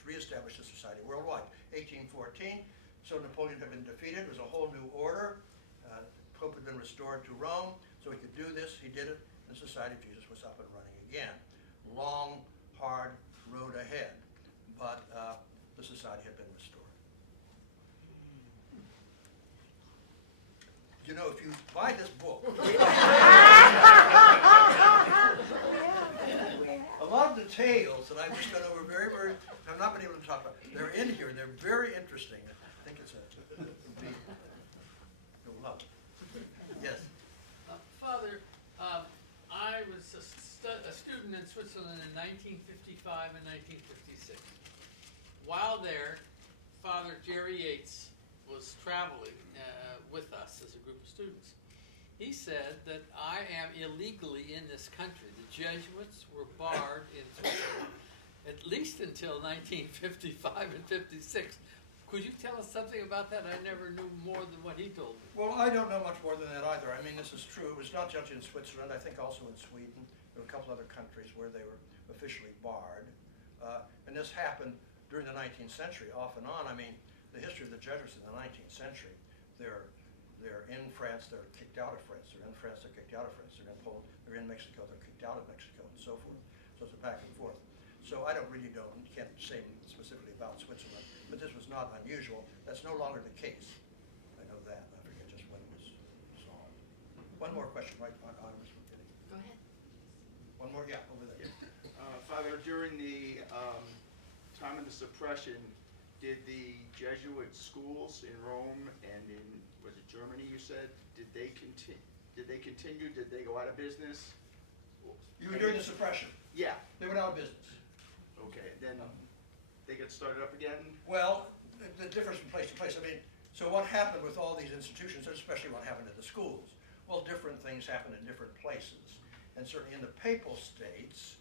reestablished the society worldwide. 1814, so Napoleon had been defeated. It was a whole new order. The Pope had been restored to Rome, so he could do this. He did it, and the Society of Jesus was up and running again. Long, hard road ahead, but the society had been restored. You know, if you buy this book, a lot of details that I've just gone over very, very, I've not been able to talk about. They're in here. They're very interesting. I think it's you'll love it. Yes. Father, I was a student in Switzerland in 1955 and 1956. While there, Father Jerry Yates was traveling with us as a group of students. He said that I am illegally in this country. The Jesuits were barred in Switzerland at least until 1955 and 56. Could you tell us something about that? I never knew more than what he told me. Well, I don't know much more than that either. I mean, this is true. It was not just in Switzerland. I think also in Sweden. There were a couple other countries where they were officially barred. And this happened during the 19th century, off and on. I mean, the history of the Jesuits in the 19th century, they're in France, they're kicked out of France. They're in France, they're kicked out of France. They're in Poland, they're in Mexico, they're kicked out of Mexico, and so forth. So it's a back and forth. So I really can't say specifically about Switzerland, but this was not unusual. That's no longer the case. I know that. I forget just when it was solved. One more question, right? On Artemis, we're getting. Go ahead. One more, yeah, over there. Father, during the time of the suppression, did the Jesuit schools in Rome and in, was it Germany you said, did they continue? Did they go out of business? You were during the suppression. Yeah. They went out of business. Okay, then they get started up again? Well, the difference from place to place. I mean, so what happened with all these institutions, and especially what happened at the schools? Well, different things happened in different places. And certainly in the Papal States,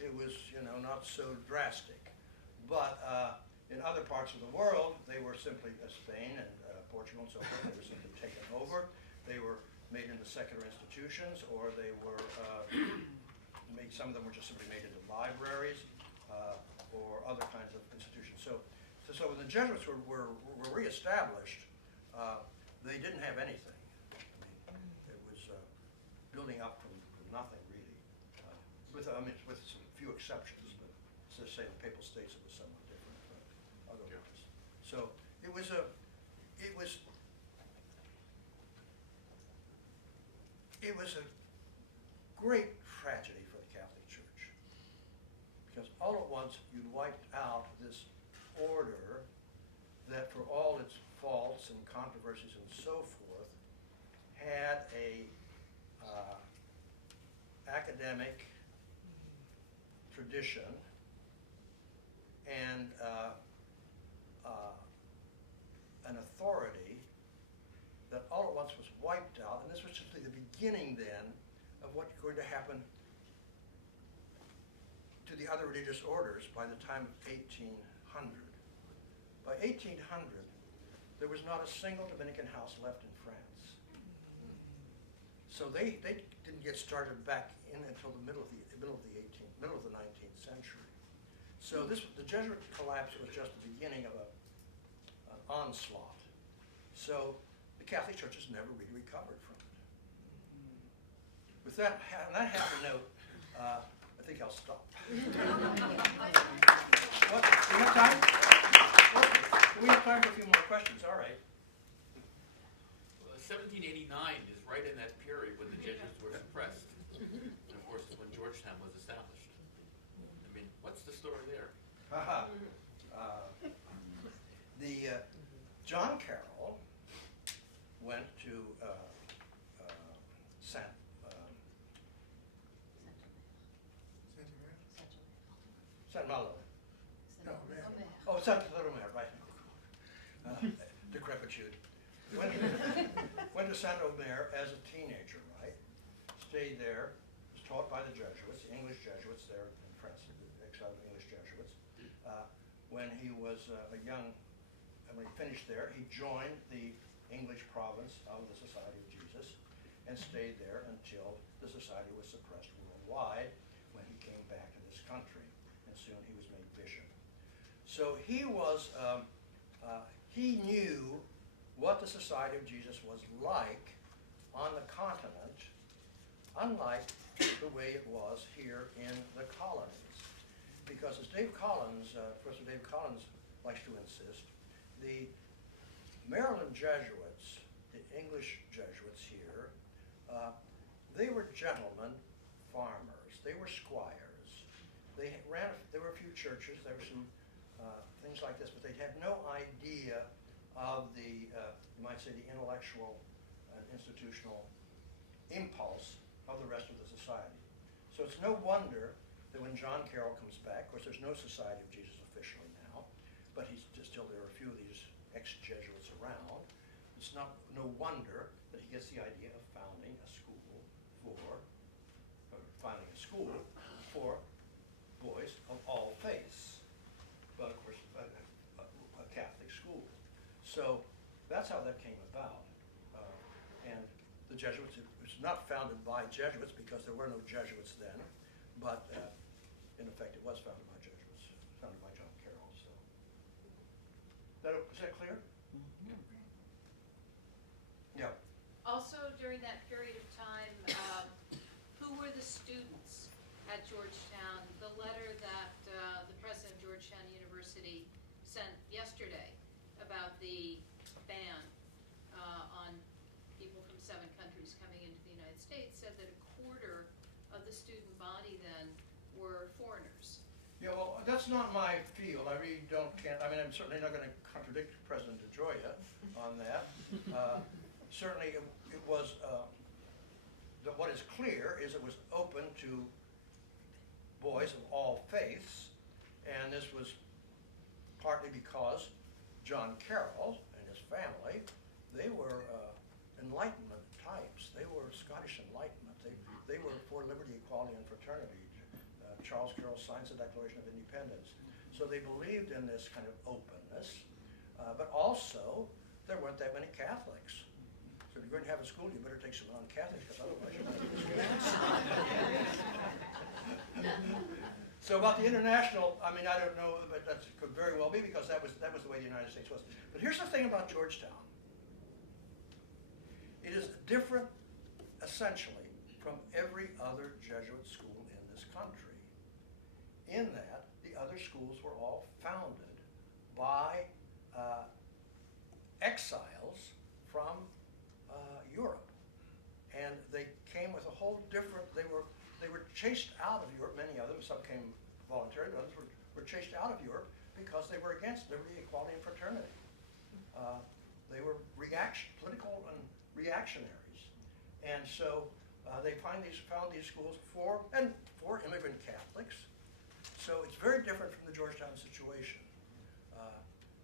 it was, not so drastic. But in other parts of the world, they were simply, Spain and Portugal and so forth, they were simply taken over. They were made into secular institutions, or they were some of them were just simply made into libraries or other kinds of institutions. So when the Jesuits were reestablished, they didn't have anything. I mean, it was building up from nothing really, with some few exceptions. But to say the Papal States, it was somewhat different otherwise. So it was a great tragedy for the Catholic Church, because all at once you wiped out this order that, for all its faults and controversies and so forth, had a academic tradition and an authority that all at once was wiped out, and this was simply the beginning then of what's going to happen to the other religious orders by the time of 1800. By 1800, there was not a single Dominican house left in France. So they didn't get started back in until the middle of the 19th century. So the Jesuit collapse was just the beginning of an onslaught. So the Catholic Church has never really recovered from it. With that, on that happy note, I think I'll stop. What, do we have time? Okay. We have time for a few more questions, all right. 1789 is right in that period when the Jesuits were suppressed. And of course, when Georgetown was established. I mean, what's the story there? Haha. John Carroll went to Saint Malo. Oh, Saint Omer, right. Decrepitude. Went to Saint Omer as a teenager, right? Stayed there, was taught by the Jesuits, the English Jesuits there in France, exiled English Jesuits. When he was when he finished there, he joined the English province of the Society of Jesus and stayed there until the society was suppressed worldwide when he came back to this country, and soon he was made bishop. So he was, he knew what the Society of Jesus was like on the continent, unlike the way it was here in the colonies. Because as Professor Dave Collins likes to insist, the Maryland Jesuits, the English Jesuits here, they were gentlemen farmers. They were squires. There were a few churches, there were some things like this, but they had no idea of the, you might say, the intellectual and institutional impulse of the rest of the society. So it's no wonder that when John Carroll comes back, of course there's no Society of Jesus officially now, but there are a few of these ex-Jesuits around. It's no wonder that he gets the idea of founding a school for boys of all faiths, but of course a Catholic school. So that's how that came about. And the Jesuits, it was not founded by Jesuits because there were no Jesuits then, but in effect it was founded by Jesuits, founded by John Carroll. So is that clear? Yeah. Also, during that period of time, who were the students at Georgetown? The letter that the president of Georgetown University sent yesterday about the ban on people from 7 countries coming into the United States said that a quarter of the student body then were foreigners. Yeah, well, that's not my field. I really can't, I mean, I'm certainly not going to contradict President DeGioia on that. Certainly it was, what is clear is it was open to boys of all faiths, and this was partly because John Carroll and his family, they were Enlightenment types. They were Scottish Enlightenment. They were for liberty, equality, and fraternity. Charles Carroll signs the Declaration of Independence. So they believed in this kind of openness, but also there weren't that many Catholics. So if you're going to have a school, you better take some non-Catholics, because otherwise you're not going to get So about the international, I mean, I don't know, but that could very well be because that was the way the United States was. But here's the thing about Georgetown. It is different, essentially, from every other Jesuit school in this country, in that the other schools were all founded by exiles from Europe. And they came with a whole different, they were chased out of Europe, many of them, some came voluntarily, but others were chased out of Europe because they were against liberty, equality, and fraternity. They were political and reactionaries. And so they found these schools for immigrant Catholics, So it's very different from the Georgetown situation.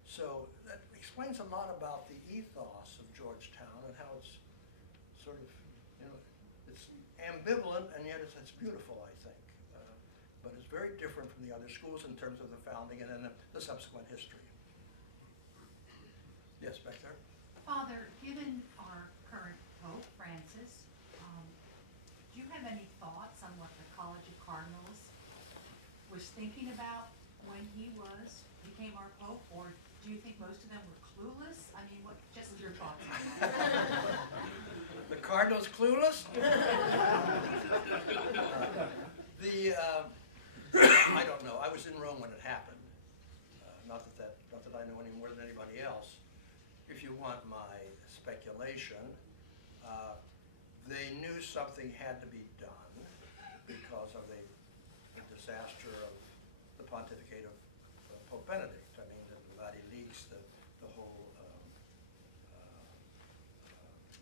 So that explains a lot about the ethos of Georgetown and how it's sort of, it's ambivalent and yet it's beautiful, I think. But it's very different from the other schools in terms of the founding and then the subsequent history. Yes, back there? Father, given our current Pope Francis, do you have any thoughts on what the College of Cardinals was thinking about when he became our Pope? Or do you think most of them were clueless? I mean, just your thoughts on that? The Cardinals clueless? I don't know. I was in Rome when it happened. Not that I know any more than anybody else. If you want my speculation, they knew something had to be done because of the disaster of the pontificate of Pope Benedict. I mean, the Vatican leaks, the whole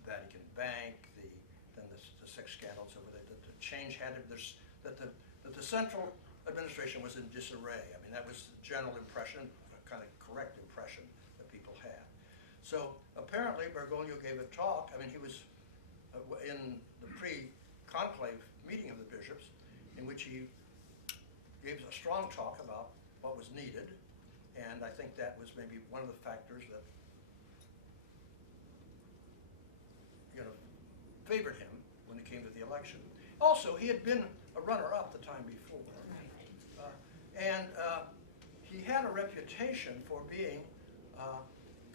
Vatican Bank, then the sex scandals over there. The change had to that the central administration was in disarray. I mean, that was the general impression, a kind of correct impression that people had. So apparently Bergoglio gave a talk. I mean, he was in the pre-conclave meeting of the bishops, in which he gave a strong talk about what was needed, and I think that was maybe one of the factors that favored him when it came to the election. Also, he had been a runner-up the time before, and he had a reputation for being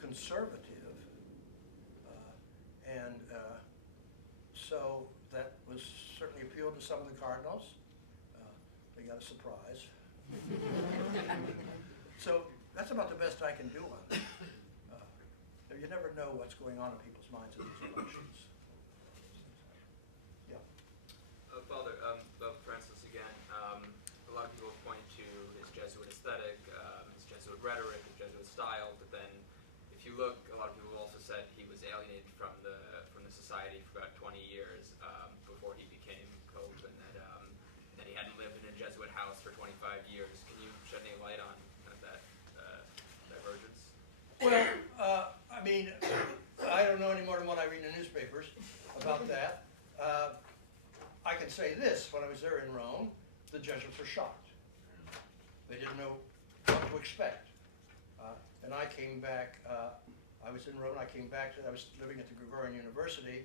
conservative, and so that was certainly appealed to some of the cardinals. They got a surprise. So that's about the best I can do on it. You never know what's going on in people's minds in these elections. Yeah. Father, about Francis again. A lot of people point to his Jesuit aesthetic, his Jesuit rhetoric, his Jesuit style, but then if you look, a lot of people also said he was alienated from the society for about 20 years before he became Pope, and that he hadn't lived in a Jesuit house for 25 years. Can you shed any light on kind of that divergence? Well, I mean, I don't know any more than what I read in the newspapers about that. I can say this, when I was there in Rome, the Jesuits were shocked. They didn't know what to expect. And I came back, I was in Rome, I was living at the Gregorian University,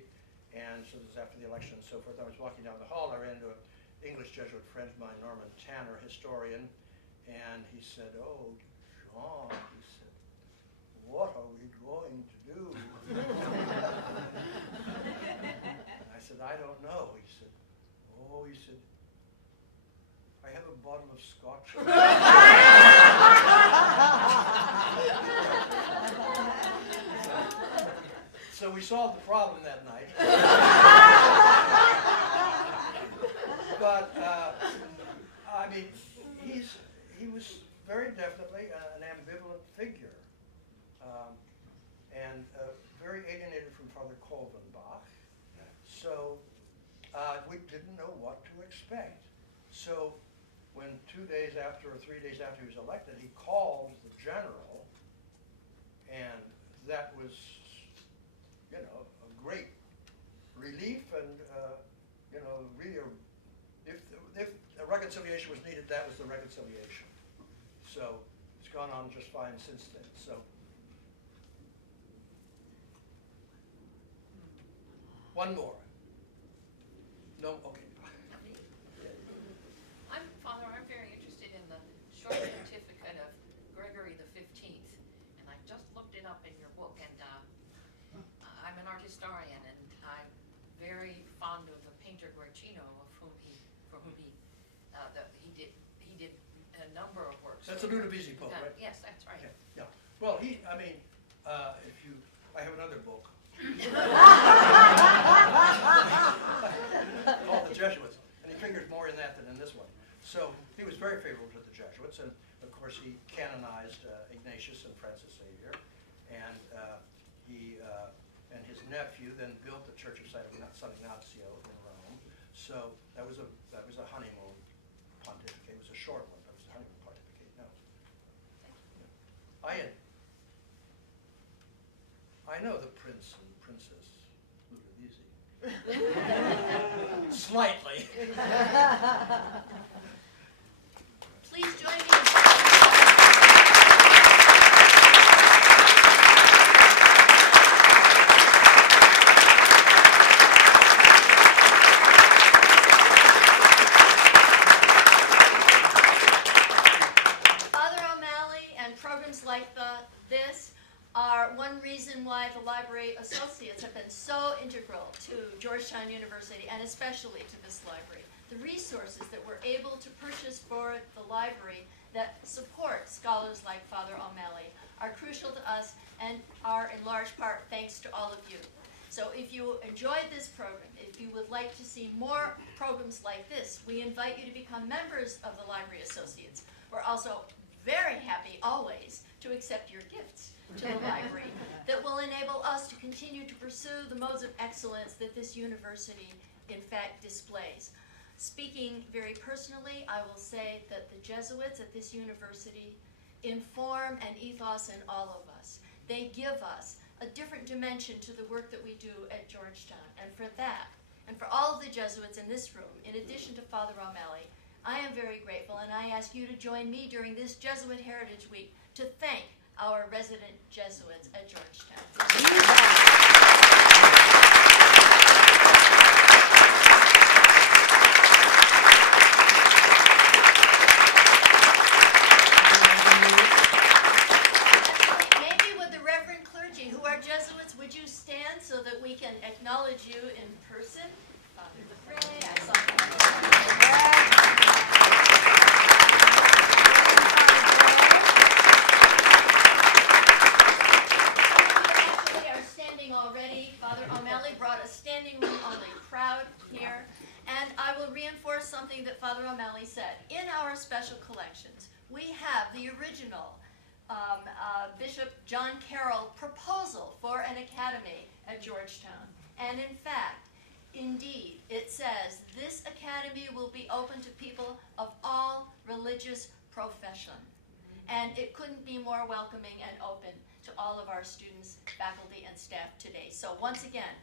and so this was after the election and so forth. I was walking down the hall, I ran into an English Jesuit friend of mine, Norman Tanner, historian, and he said, "Oh, John," he said, "what are we going to do?" I said, "I don't know." He said, "Oh," he said, "I have a bottle of scotch." So we solved the problem that night. But, I mean, he was very definitely an ambivalent figure, and very alienated from Father Kolvenbach. So we didn't know what to expect. So when 2 days after or 3 days after he was elected, he called the general, and that was, a great relief, and really, if a reconciliation was needed, that was the reconciliation. So it's gone on just fine since then. So one more. No, okay. Father, I'm very interested in the short certificate of Gregory the 15th, and I just looked it up in your book, and I'm an art historian, and I'm very fond of the painter Guercino, for whom he did a number of works. That's a Ludovisi Pope, right? Yes, that's right. Yeah. Well, I have another book called The Jesuits, and he figures more in that than in this one. So he was very favorable to the Jesuits, and of course he canonized Ignatius and Francis Xavier, and he and his nephew then built the Church of San Ignazio in Rome. So that was a honeymoon pontificate. It was a short one, but it was a I know the prince and princess Ludovisi. Slightly. Please join me in Father O'Malley and programs like this are one reason why the Library Associates have been so integral to Georgetown University and especially to this library. The resources that we're able to purchase for the library that support scholars like Father O'Malley are crucial to us and are in large part thanks to all of you. So if you enjoyed this program, if you would like to see more programs like this, we invite you to become members of the Library Associates. We're also very happy always to accept your gifts to the library that will enable us to continue to pursue the modes of excellence that this university in fact displays. Speaking very personally, I will say that the Jesuits at this university inform an ethos in all of us. They give us a different dimension to the work that we do at Georgetown. And for that, and for all of the Jesuits in this room, in addition to Father O'Malley, I am very grateful, and I ask you to join me during this Jesuit Heritage Week to thank our resident Jesuits at Georgetown. Maybe with the Reverend clergy who are Jesuits, would you stand so that we can acknowledge you in person? Father Lefray, I saw him. Already, Father O'Malley brought a standing room only crowd here, and I will reinforce something that Father O'Malley said. In our special collections, we have the original Bishop John Carroll proposal for an academy at Georgetown. And in fact, indeed, it says this academy will be open to people of all religious profession. And it couldn't be more welcoming and open to all of our students, faculty, and staff today. So once again,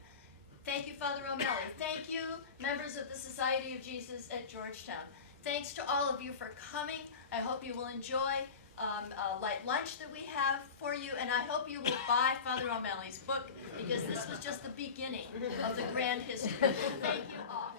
thank you, Father O'Malley. Thank you, members of the Society of Jesus at Georgetown. Thanks to all of you for coming. I hope you will enjoy a light lunch that we have for you, and I hope you will buy Father O'Malley's book, because this was just the beginning of the grand history. Thank you all.